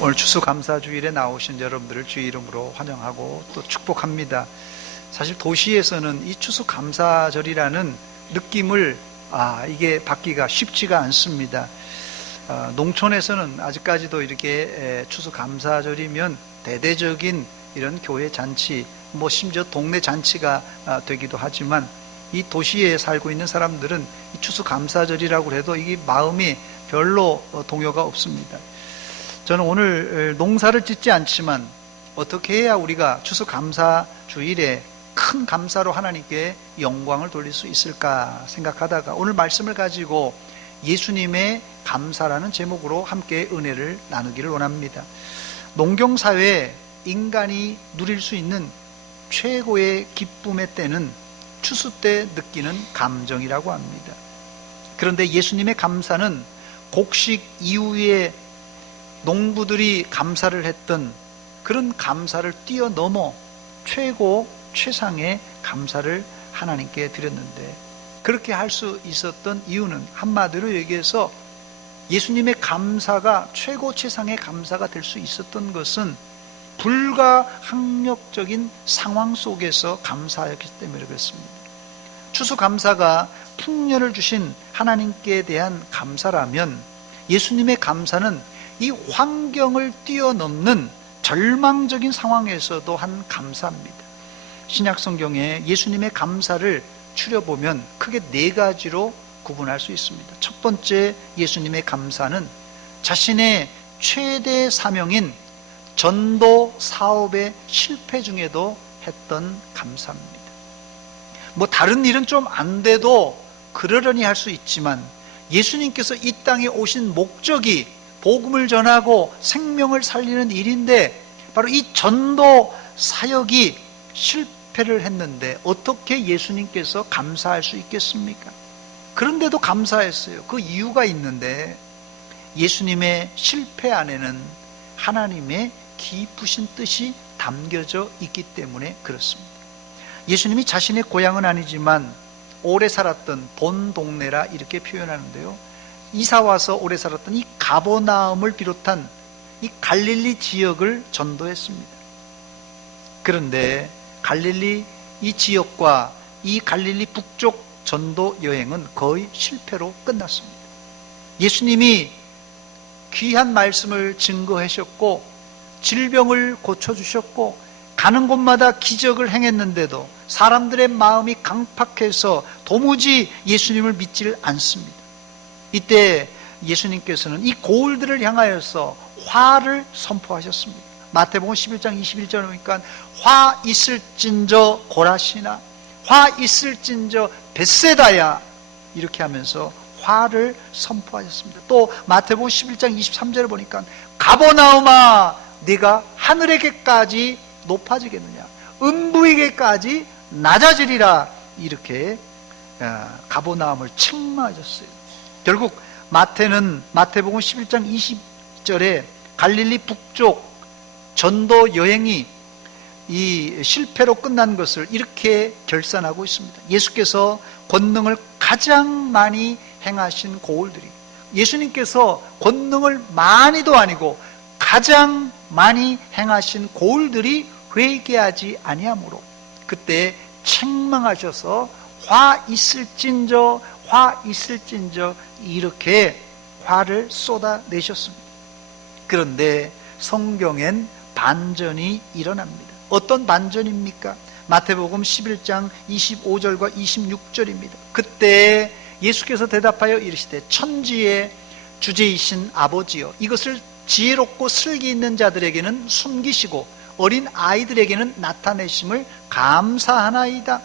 오늘 추수감사주일에 나오신 여러분들을 주의 이름으로 환영하고 또 축복합니다. 사실 도시에서는 이 추수감사절이라는 느낌을 이게 받기가 쉽지가 않습니다. 농촌에서는 아직까지도 이렇게 추수감사절이면 대대적인 이런 교회 잔치, 심지어 동네 잔치가 되기도 하지만, 이 도시에 살고 있는 사람들은 이 추수감사절이라고 해도 이게 마음이 별로 동요가 없습니다. 저는 오늘 농사를 짓지 않지만 어떻게 해야 우리가 추수감사주일에 큰 감사로 하나님께 영광을 돌릴 수 있을까 생각하다가 오늘 말씀을 가지고 예수님의 감사라는 제목으로 함께 은혜를 나누기를 원합니다. 농경사회에 인간이 누릴 수 있는 최고의 기쁨의 때는 추수 때 느끼는 감정이라고 합니다. 그런데 예수님의 감사는 곡식 이후에 농부들이 감사를 했던 그런 감사를 뛰어넘어 최상의 감사를 하나님께 드렸는데, 그렇게 할 수 있었던 이유는 한마디로 얘기해서 예수님의 감사가 최상의 감사가 될 수 있었던 것은 불가항력적인 상황 속에서 감사였기 때문에 그렇습니다. 추수감사가 풍년을 주신 하나님께 대한 감사라면, 예수님의 감사는 이 환경을 뛰어넘는 절망적인 상황에서도 한 감사입니다. 신약성경에 예수님의 감사를 추려보면 크게 4가지로 구분할 수 있습니다. 첫 번째 예수님의 감사는 자신의 최대 사명인 전도 사업의 실패 중에도 했던 감사입니다. 다른 일은 좀 안 돼도 그러려니 할 수 있지만, 예수님께서 이 땅에 오신 목적이 복음을 전하고 생명을 살리는 일인데 바로 이 전도 사역이 실패를 했는데 어떻게 예수님께서 감사할 수 있겠습니까? 그런데도 감사했어요. 그 이유가 있는데, 예수님의 실패 안에는 하나님의 깊으신 뜻이 담겨져 있기 때문에 그렇습니다. 예수님이 자신의 고향은 아니지만 오래 살았던 본 동네라 이렇게 표현하는데요, 이사와서 오래 살았던 이 가버나움을 비롯한 이 갈릴리 지역을 전도했습니다. 그런데 갈릴리 이 지역과 이 갈릴리 북쪽 전도 여행은 거의 실패로 끝났습니다. 예수님이 귀한 말씀을 증거하셨고 질병을 고쳐주셨고 가는 곳마다 기적을 행했는데도 사람들의 마음이 강팍해서 도무지 예수님을 믿지를 않습니다. 이때 예수님께서는 이 고을들을 향하여서 화를 선포하셨습니다. 마태복음 11장 21절에 보니까 화 있을진저 고라시나, 화 있을진저 벳세다야, 이렇게 하면서 화를 선포하셨습니다. 또 마태복음 11장 23절에 보니까 가버나움아 네가 하늘에게까지 높아지겠느냐, 음부에게까지 낮아지리라, 이렇게 가버나움을 책망하셨어요. 결국 마태복음 11장 20절에 갈릴리 북쪽 전도 여행이 이 실패로 끝난 것을 이렇게 결산하고 있습니다. 예수께서 권능을 가장 많이 행하신 고을들이, 예수님께서 권능을 많이도 아니고 가장 많이 행하신 고을들이 회개하지 아니하므로 그때 책망하셔서 화 있을진저 이렇게 화를 쏟아내셨습니다. 그런데 성경엔 반전이 일어납니다. 어떤 반전입니까? 마태복음 11장 25절과 26절입니다. 그때 예수께서 대답하여 이르시되 천지의 주제이신 아버지여, 이것을 지혜롭고 슬기 있는 자들에게는 숨기시고 어린 아이들에게는 나타내심을 감사하나이다.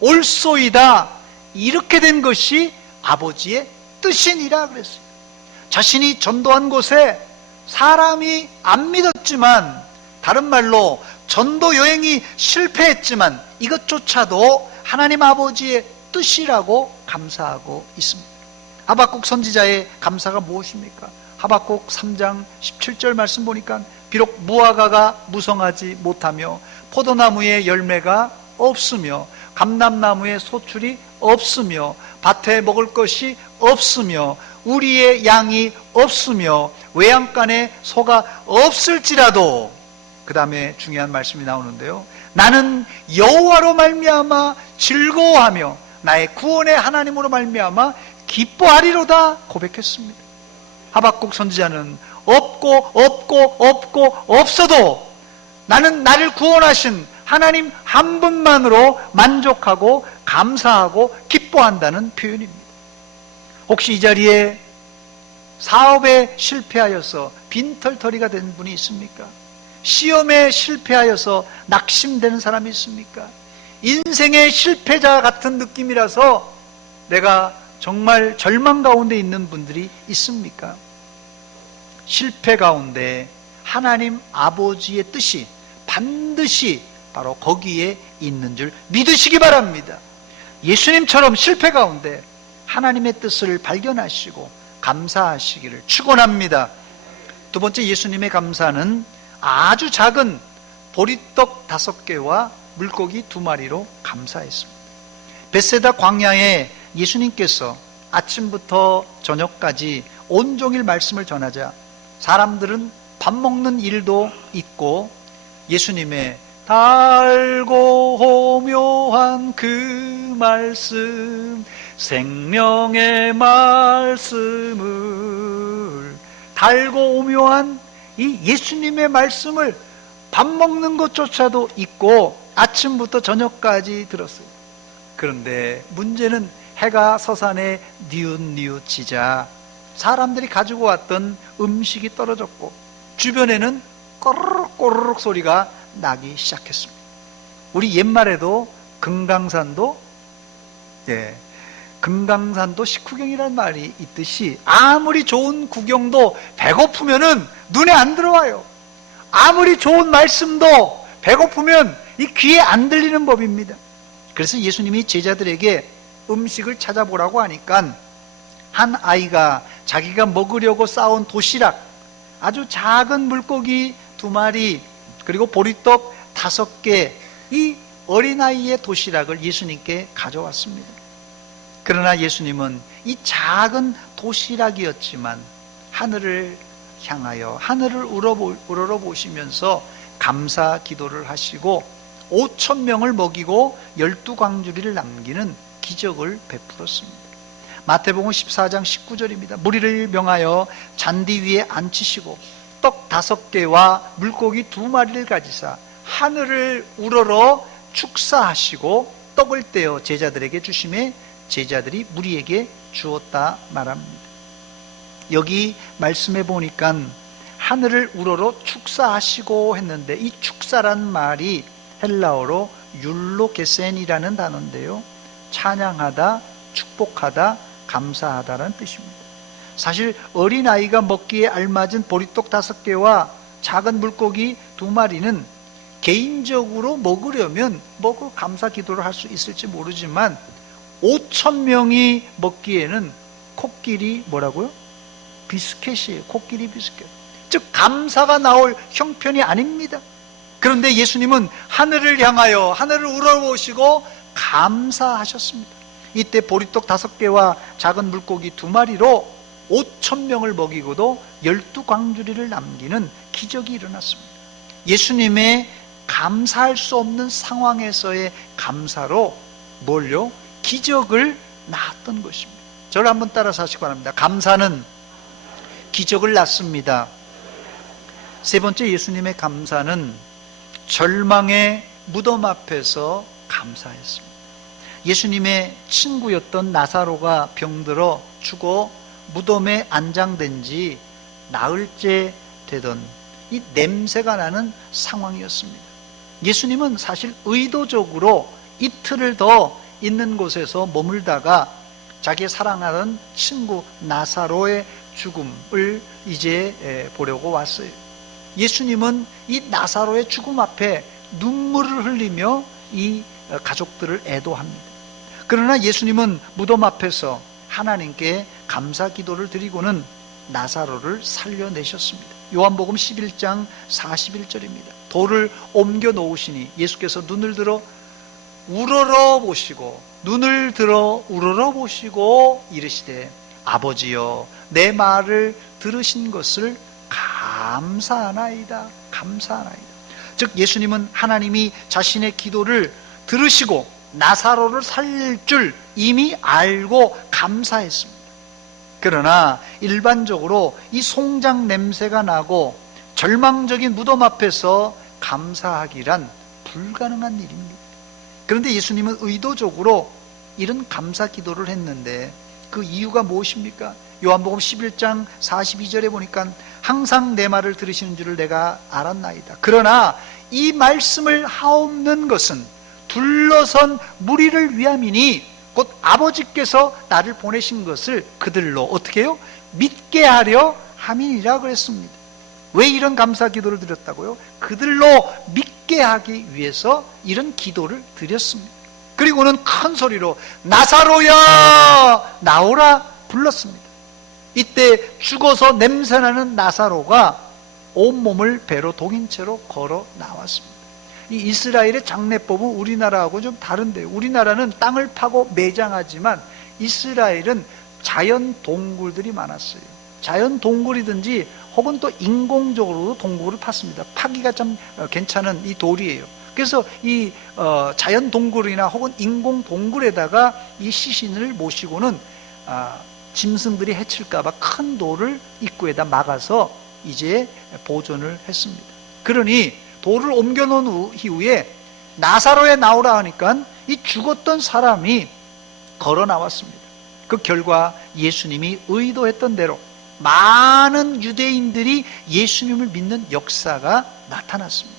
옳소이다. 이렇게 된 것이 아버지의 뜻이니라 그랬어요. 자신이 전도한 곳에 사람이 안 믿었지만, 다른 말로 전도 여행이 실패했지만 이것조차도 하나님 아버지의 뜻이라고 감사하고 있습니다. 하박국 선지자의 감사가 무엇입니까? 하박국 3장 17절 말씀 보니까 비록 무화과가 무성하지 못하며 포도나무에 열매가 없으며 감람나무에 소출이 없으며 밭에 먹을 것이 없으며 우리의 양이 없으며 외양간에 소가 없을지라도, 그 다음에 중요한 말씀이 나오는데요, 나는 여호와로 말미암아 즐거워하며 나의 구원의 하나님으로 말미암아 기뻐하리로다 고백했습니다. 하박국 선지자는 없고 없어도 나는 나를 구원하신 하나님 한 분만으로 만족하고 감사하고 기뻐한다는 표현입니다. 혹시 이 자리에 사업에 실패하여서 빈털터리가 된 분이 있습니까? 시험에 실패하여서 낙심되는 사람이 있습니까? 인생의 실패자 같은 느낌이라서 내가 정말 절망 가운데 있는 분들이 있습니까? 실패 가운데 하나님 아버지의 뜻이 반드시 바로 거기에 있는 줄 믿으시기 바랍니다. 예수님처럼 실패 가운데 하나님의 뜻을 발견하시고 감사하시기를 축원합니다. 두 번째, 예수님의 감사는 아주 작은 보리떡 5개와 물고기 2마리로 감사했습니다. 벳세다 광야에 예수님께서 아침부터 저녁까지 온종일 말씀을 전하자 사람들은 밥 먹는 일도 있고 예수님의 달고 오묘한 그 말씀, 생명의 말씀을, 달고 오묘한 이 예수님의 말씀을 밥 먹는 것조차도 있고 아침부터 저녁까지 들었어요. 그런데 문제는 해가 서산에 뉘웃뉘웃치자 사람들이 가지고 왔던 음식이 떨어졌고 주변에는 꼬르륵 꼬르륵 소리가 나기 시작했습니다. 우리 옛말에도 금강산도 식후경이라는 말이 있듯이 아무리 좋은 구경도 배고프면은 눈에 안 들어와요. 아무리 좋은 말씀도 배고프면 이 귀에 안 들리는 법입니다. 그래서 예수님이 제자들에게 음식을 찾아보라고 하니까 한 아이가 자기가 먹으려고 싸온 도시락, 아주 작은 물고기 2마리 그리고 보리떡 5개, 이 어린아이의 도시락을 예수님께 가져왔습니다. 그러나 예수님은 이 작은 도시락이었지만 하늘을 향하여 하늘을 우러러보시면서 감사 기도를 하시고 5,000명을 먹이고 12광주리를 남기는 기적을 베풀었습니다. 마태복음 14장 19절입니다. 무리를 명하여 잔디 위에 앉히시고 떡 5개와 물고기 2마리를 가지사 하늘을 우러러 축사하시고 떡을 떼어 제자들에게 주심에 제자들이 무리에게 주었다 말합니다. 여기 말씀해 보니까 하늘을 우러러 축사하시고 했는데 이 축사란 말이 헬라어로 율로게센이라는 단어인데요, 찬양하다, 축복하다, 감사하다라는 뜻입니다. 사실 어린아이가 먹기에 알맞은 보리떡 5개와 작은 물고기 2마리는 개인적으로 먹으려면 먹고 감사 기도를 할 수 있을지 모르지만 5,000명이 먹기에는 코끼리 뭐라고요? 비스켓이에요. 코끼리 비스켓. 즉 감사가 나올 형편이 아닙니다. 그런데 예수님은 하늘을 향하여 하늘을 우러보시고 감사하셨습니다. 이때 보리떡 5개와 작은 물고기 2마리로 5,000명을 먹이고도 12광주리를 남기는 기적이 일어났습니다. 예수님의 감사할 수 없는 상황에서의 감사로 뭘요? 기적을 낳았던 것입니다. 저를 한번 따라서 하시기 바랍니다. 감사는 기적을 낳습니다. 세 번째, 예수님의 감사는 절망의 무덤 앞에서 감사했습니다. 예수님의 친구였던 나사로가 병들어 죽어 무덤에 안장된 지 나흘째 되던 이 냄새가 나는 상황이었습니다. 예수님은 사실 의도적으로 이틀을 더 있는 곳에서 머물다가 자기 사랑하는 친구 나사로의 죽음을 이제 보려고 왔어요. 예수님은 이 나사로의 죽음 앞에 눈물을 흘리며 이 가족들을 애도합니다. 그러나 예수님은 무덤 앞에서 하나님께 감사 기도를 드리고는 나사로를 살려내셨습니다. 요한복음 11장 41절입니다. 돌을 옮겨 놓으시니 예수께서 눈을 들어 우러러 보시고 이르시되 아버지여 내 말을 들으신 것을 감사하나이다. 감사하나이다. 즉 예수님은 하나님이 자신의 기도를 들으시고 나사로를 살릴 줄 이미 알고 감사했습니다. 그러나 일반적으로 이 송장 냄새가 나고 절망적인 무덤 앞에서 감사하기란 불가능한 일입니다. 그런데 예수님은 의도적으로 이런 감사 기도를 했는데 그 이유가 무엇입니까? 요한복음 11장 42절에 보니까 항상 내 말을 들으시는 줄을 내가 알았나이다. 그러나 이 말씀을 하옵는 것은 둘러선 무리를 위함이니 곧 아버지께서 나를 보내신 것을 그들로 어떻게 해요? 믿게 하려 함이니라 그랬습니다. 왜 이런 감사 기도를 드렸다고요? 그들로 믿게 하기 위해서 이런 기도를 드렸습니다. 그리고는 큰 소리로 나사로야 나오라 불렀습니다. 이때 죽어서 냄새나는 나사로가 온몸을 배로 동인 채로 걸어 나왔습니다. 이 이스라엘의 장례법은 우리나라하고 좀 다른데요. 우리나라는 땅을 파고 매장하지만 이스라엘은 자연 동굴들이 많았어요. 자연 동굴이든지 혹은 또 인공적으로 동굴을 팠습니다. 파기가 참 괜찮은 이 돌이에요. 그래서 이 자연 동굴이나 혹은 인공 동굴에다가 이 시신을 모시고는 짐승들이 해칠까봐 큰 돌을 입구에다 막아서 이제 보존을 했습니다. 그러니 돌을 옮겨놓은 이후에 나사로에 나오라 하니까 이 죽었던 사람이 걸어 나왔습니다. 그 결과 예수님이 의도했던 대로 많은 유대인들이 예수님을 믿는 역사가 나타났습니다.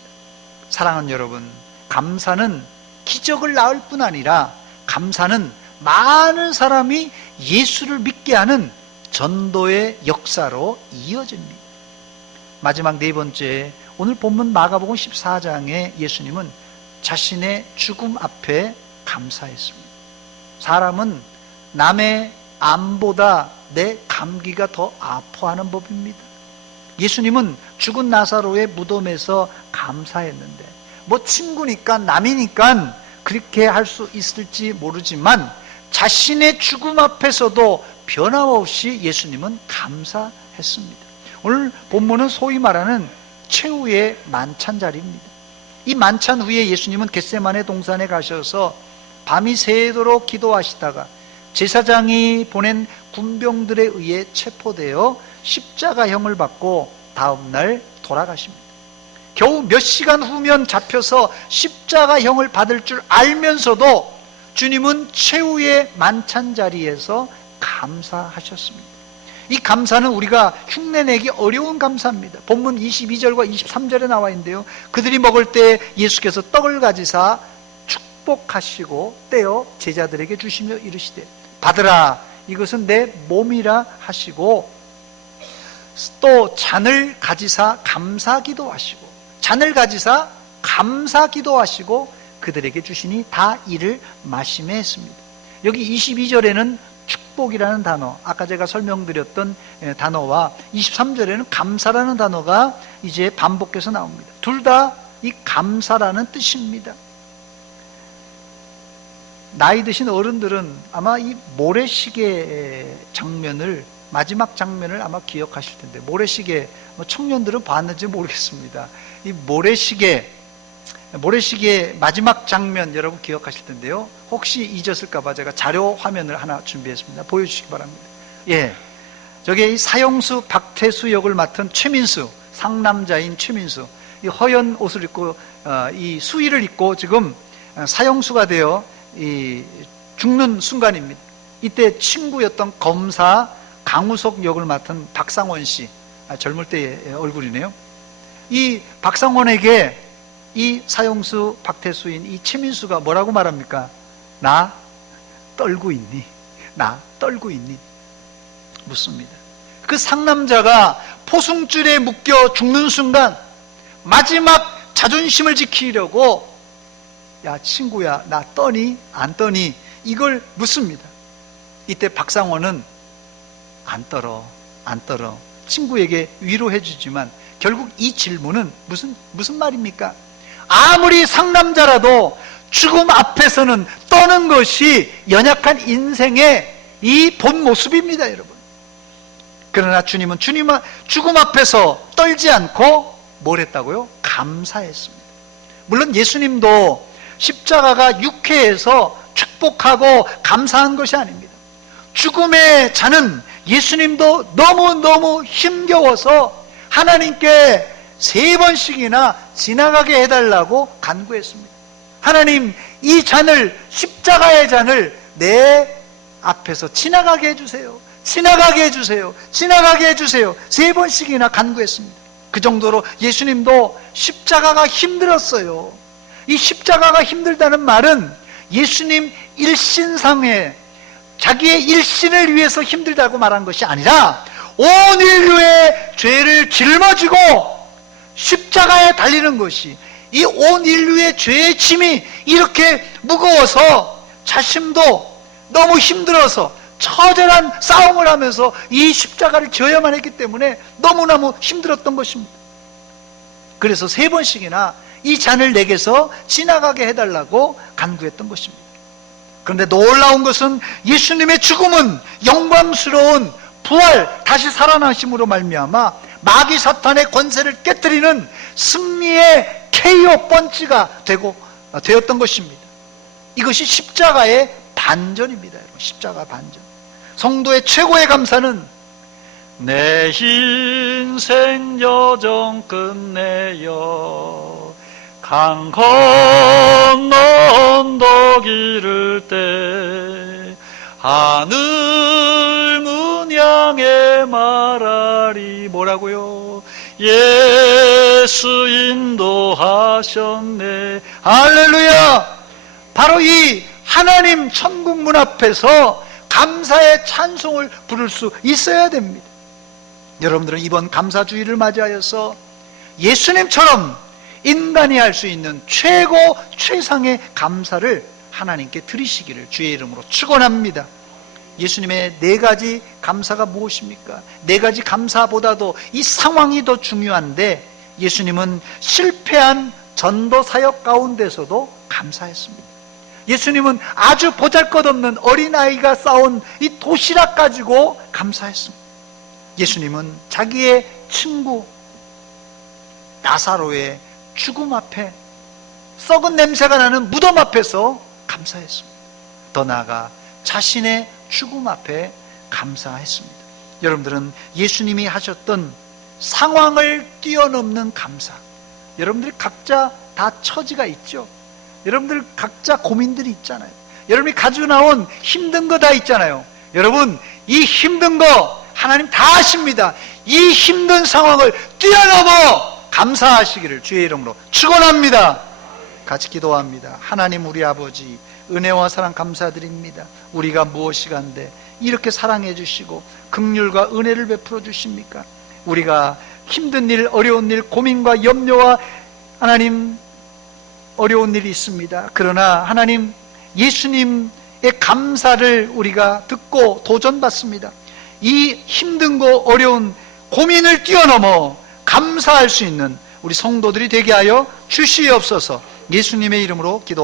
사랑하는 여러분, 감사는 기적을 낳을 뿐 아니라 감사는 많은 사람이 예수를 믿게 하는 전도의 역사로 이어집니다. 마지막 네 번째, 오늘 본문 마가복음 14장에 예수님은 자신의 죽음 앞에 감사했습니다. 사람은 남의 암보다 내 감기가 더 아파하는 법입니다. 예수님은 죽은 나사로의 무덤에서 감사했는데 뭐 친구니까 남이니까 그렇게 할 수 있을지 모르지만 자신의 죽음 앞에서도 변함없이 예수님은 감사했습니다. 오늘 본문은 소위 말하는 최후의 만찬 자리입니다. 이 만찬 후에 예수님은 겟세마네 동산에 가셔서 밤이 새도록 기도하시다가 제사장이 보낸 군병들에 의해 체포되어 십자가형을 받고 다음날 돌아가십니다. 겨우 몇 시간 후면 잡혀서 십자가형을 받을 줄 알면서도 주님은 최후의 만찬 자리에서 감사하셨습니다. 이 감사는 우리가 흉내내기 어려운 감사입니다. 본문 22절과 23절에 나와 있는데요. 그들이 먹을 때 예수께서 떡을 가지사 축복하시고 떼어 제자들에게 주시며 이르시되 받으라 이것은 내 몸이라 하시고 또 잔을 가지사 감사기도 하시고 잔을 가지사 감사기도 하시고 그들에게 주시니 다 이를 마시매 했습니다. 여기 22절에는 축복이라는 단어, 아까 제가 설명드렸던 단어와 23절에는 감사라는 단어가 이제 반복해서 나옵니다. 둘 다 이 감사라는 뜻입니다. 나이 드신 어른들은 아마 이 모래시계 장면을, 마지막 장면을 아마 기억하실 텐데, 모래시계, 청년들은 봤는지 모르겠습니다. 이 모래시계 마지막 장면 여러분 기억하실 텐데요. 혹시 잊었을까봐 제가 자료 화면을 하나 준비했습니다. 보여주시기 바랍니다. 예, 저게 이 사형수 박태수 역을 맡은 최민수, 상남자인 최민수, 이 허연 옷을 입고 이 수의를 입고 지금 사형수가 되어 이 죽는 순간입니다. 이때 친구였던 검사 강우석 역을 맡은 박상원 씨, 젊을 때의 얼굴이네요. 이 박상원에게 이 사형수 박태수인 이 최민수가 뭐라고 말합니까? 나 떨고 있니? 나 떨고 있니? 묻습니다. 그 상남자가 포승줄에 묶여 죽는 순간 마지막 자존심을 지키려고 야 친구야 나 떠니? 안 떠니? 이걸 묻습니다. 이때 박상원은 안 떨어 친구에게 위로해 주지만 결국 이 질문은 무슨 말입니까? 아무리 상남자라도 죽음 앞에서는 떠는 것이 연약한 인생의 이 본 모습입니다, 여러분. 그러나 주님은 죽음 앞에서 떨지 않고 뭘 했다고요? 감사했습니다. 물론 예수님도 십자가가 육회에서 축복하고 감사한 것이 아닙니다. 죽음의 잔은 예수님도 너무너무 힘겨워서 하나님께 3번씩이나 지나가게 해달라고 간구했습니다. 하나님, 이 잔을, 십자가의 잔을 내 앞에서 지나가게 해주세요. 지나가게 해주세요. 지나가게 해주세요. 3번씩이나 간구했습니다. 그 정도로 예수님도 십자가가 힘들었어요. 이 십자가가 힘들다는 말은 예수님 일신상에 자기의 일신을 위해서 힘들다고 말한 것이 아니라 온 인류의 죄를 짊어지고 십자가에 달리는 것이, 이 온 인류의 죄의 짐이 이렇게 무거워서 자신도 너무 힘들어서 처절한 싸움을 하면서 이 십자가를 져야만 했기 때문에 너무너무 힘들었던 것입니다. 그래서 3번씩이나 이 잔을 내게서 지나가게 해달라고 간구했던 것입니다. 그런데 놀라운 것은 예수님의 죽음은 영광스러운 부활, 다시 살아나심으로 말미암아 마귀 사탄의 권세를 깨뜨리는 승리의 KO 펀치가 되었던 것입니다. 이것이 십자가의 반전입니다. 여러분, 십자가 반전. 성도의 최고의 감사는 내 인생 여정 끝내어 강 건너 언덕 이를 때 하늘 문 향해 말하리. 뭐라고요? 예수 인도하셨네. 할렐루야. 바로 이 하나님 천국 문 앞에서 감사의 찬송을 부를 수 있어야 됩니다. 여러분들은 이번 감사주일을 맞이하여서 예수님처럼 인간이 할 수 있는 최고 최상의 감사를 하나님께 드리시기를 주의 이름으로 축원합니다. 예수님의 4가지 감사가 무엇입니까? 4가지 감사보다도 이 상황이 더 중요한데 예수님은 실패한 전도 사역 가운데서도 감사했습니다. 예수님은 아주 보잘것없는 어린아이가 싸운 이 도시락 가지고 감사했습니다. 예수님은 자기의 친구 나사로의 죽음 앞에, 썩은 냄새가 나는 무덤 앞에서 감사했습니다. 더 나아가 자신의 죽음 앞에 감사했습니다. 여러분들은 예수님이 하셨던 상황을 뛰어넘는 감사, 여러분들이 각자 다 처지가 있죠. 여러분들 각자 고민들이 있잖아요. 여러분이 가지고 나온 힘든 거 다 있잖아요. 여러분, 이 힘든 거 하나님 다 아십니다. 이 힘든 상황을 뛰어넘어 감사하시기를 주의 이름으로 축원합니다. 같이 기도합니다. 하나님 우리 아버지, 은혜와 사랑 감사드립니다. 우리가 무엇이간데 이렇게 사랑해 주시고 긍휼과 은혜를 베풀어 주십니까? 우리가 힘든 일, 어려운 일, 고민과 염려와 하나님 어려운 일이 있습니다. 그러나 하나님, 예수님의 감사를 우리가 듣고 도전받습니다. 이 힘든 거, 어려운 고민을 뛰어넘어 감사할 수 있는 우리 성도들이 되게 하여 주시옵소서. 예수님의 이름으로 기도합니다.